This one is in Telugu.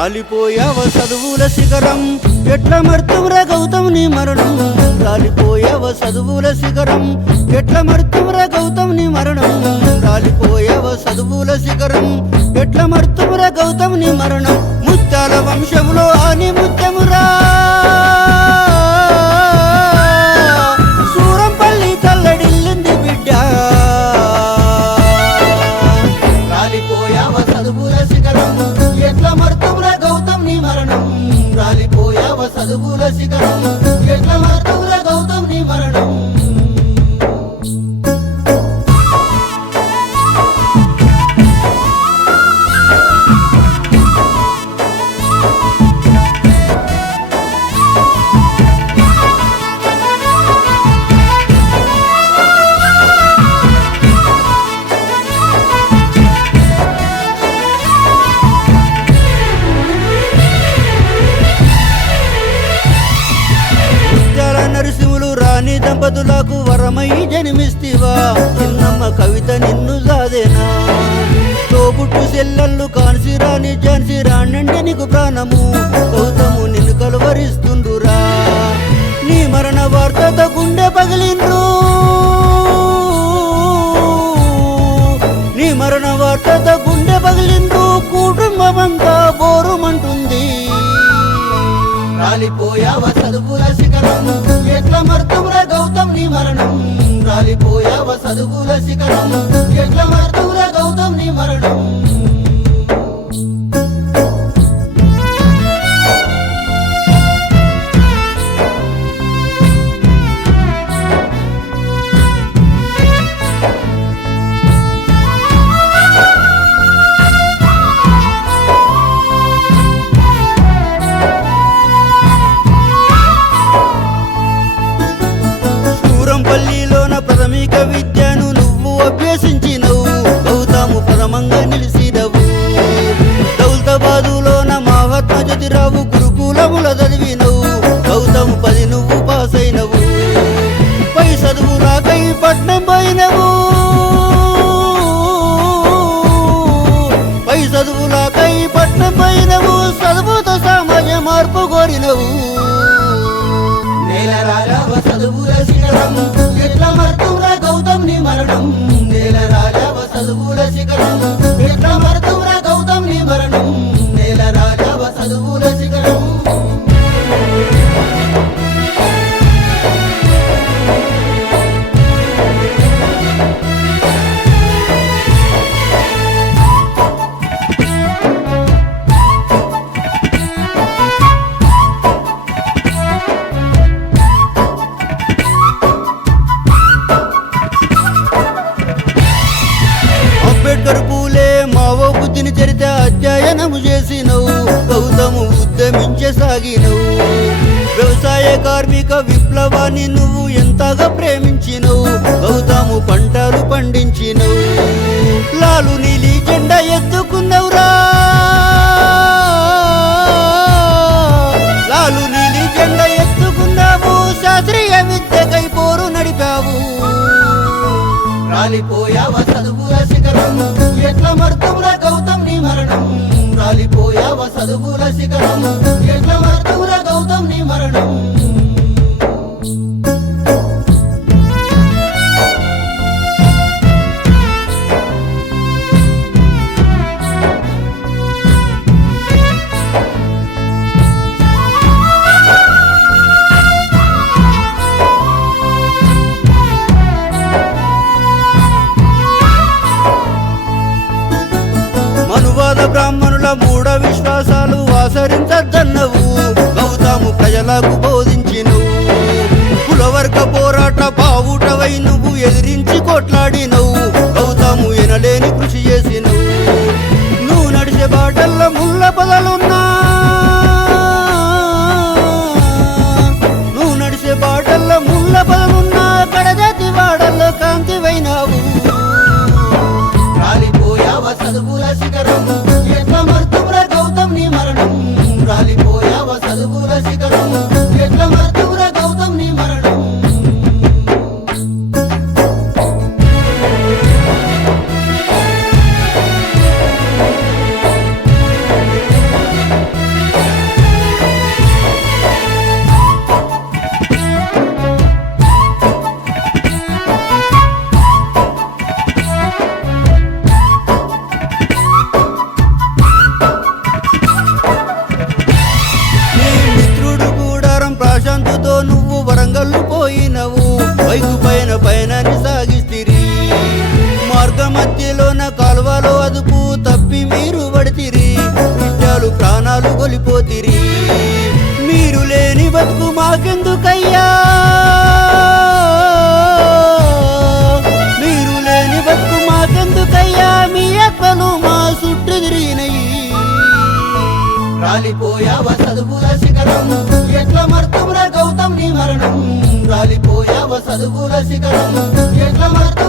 రాలిపోయావ చదువుల శిఖరం ఎట్ల మర్తువురా గౌతమ్ నీ మరణం రాలిపోయావ చదువుల శిఖరం ఎట్ల మర్తువురా గౌతమ్ నీ మరణం రాలిపోయావ చదువుల శిఖరం ఎట్ల మర్తువురా గౌతమ్ నీ మరణం ముత్యాల వంశములో ఆని ముత్యమురా సూరంపల్లి తల్లడిల్లింది బిడ్డ రాలిపోయావ చదువుల శిఖరం ఎట్ల మర్తువురా గౌతమ్ నీ మరణం రాలిపోయావ చదువుల శిఖరం ఎట్ల మర్తువురా గౌతమ్ నీ మరణం నరసింహులు రాణి దంపతులకు వరమై జన్మిస్తివా చిన్నమ్మ కవిత నిన్ను సాదేనా తోబుట్టు సెల్లళ్ళు కాన్సి రాణి ఝాన్సీ రాణంటే నీకు ప్రాణము గౌతము నిన్ను కలువరిస్తుండురా నీ మరణ వార్తతో గుండె పగిలిండ్రు నీ మరణ వార్తతో గుండె పగిలిండ్రు కుటుంబమంతా బోరుమంటుంది రాలిపోయావ చదువుల శిఖరం ఎట్ల మర్తువురా గౌతమ్ నీ మరణం రాలిపోయావ చదువుల శిఖరం ఎట్ల మర్తువురా గౌతమ్ నీ మరణం పల్లిలోన ప్రాథమిక విద్యను నువ్వు అభ్యసించినవు గౌతము ప్రథమంగా నిలిసినవు దౌలతాబాదులోన మహాత్మా జ్యోతిరావు గురుకులముల చదివినవు గౌతము 10 నువ్వు పాస్ అయినవు పై చదువులాకై పట్నం పోయినవు పై చదువులాకై పట్నం పోయినవు చదువుతో సమాజ మార్పు కోరినవు నేల రాజావ చదువుల శిఖరం ఎట్ల మర్తువురా గౌతమ్ నీ మరణం నేల రాజావ చదువుల శిఖరం ఎట్ల మర్తువురా గౌతమ్ నీ మరణం నేల రాజావ చదువుల శిఖరం అంబేడ్కర్ పూలే మావో బుద్ధిని చరిత అధ్యయనము చేసినవు గౌతము ఉద్యమించసాగినవు వ్యవసాయ కార్మిక విప్లవాన్ని నువ్వు ఎంతగా ప్రేమించినవు గౌతము పంటలు పండించినవు లాలు నీలి జెండా ఎత్తుకున్నవురా లాలు నీలి జెండా ఎత్తుకున్నావు శాస్త్రీయ విద్యకై పోరు నడిపావు రాలిపోయావ చదువుల శిఖరం ఎట్ల మర్తువురా గౌతమ్ నీ మరణం రాలిపోయావ చదువుల శిఖరం ఎట్ల మర్తువురా గౌతమ్ నీ మరణం మనువాద బ్రాహ్మణుల మూఢ విశ్వాసాలు ఆచరించద్దన్నవు గౌతము ప్రజలకు బోధించినవు కులవర్గ పోరాట బావుటవై నువ్వు ఎదిరించి కొట్లాడినవు గౌతము ఎనలేని కృషి చేసినవు నువ్వు నడిచే బాటల్లో ముళ్ళ పొదలున్నా నువ్వు నడిచే బాటల్లో ముళ్ళ పొదలున్నా కడజాతి వాడల్లో కాంతివైనావు రాలిపోయావ చదువుల శిఖరం ఎట్ల మర్తువురా గౌతమ్ నీ మరణం రాలిపోయావ చదువుల శిఖరం ఎట్ల మర్తువురా గౌతమ్ నీ మరణం పోతిరి మీరు లేని బతుకు మాకెందుకయ్యా మీరు లేని బతుకు మాకెందుకయ్యా మీ ఆత్మలు మా చుట్టూ తిరిగినయి రాలిపోయావ చదువుల శిఖరం ఎట్ల మర్తుమ్ర గౌతమ్ నీ మరణం రాలిపోయావ చదువుల శిఖరం ఎట్ల మర్తు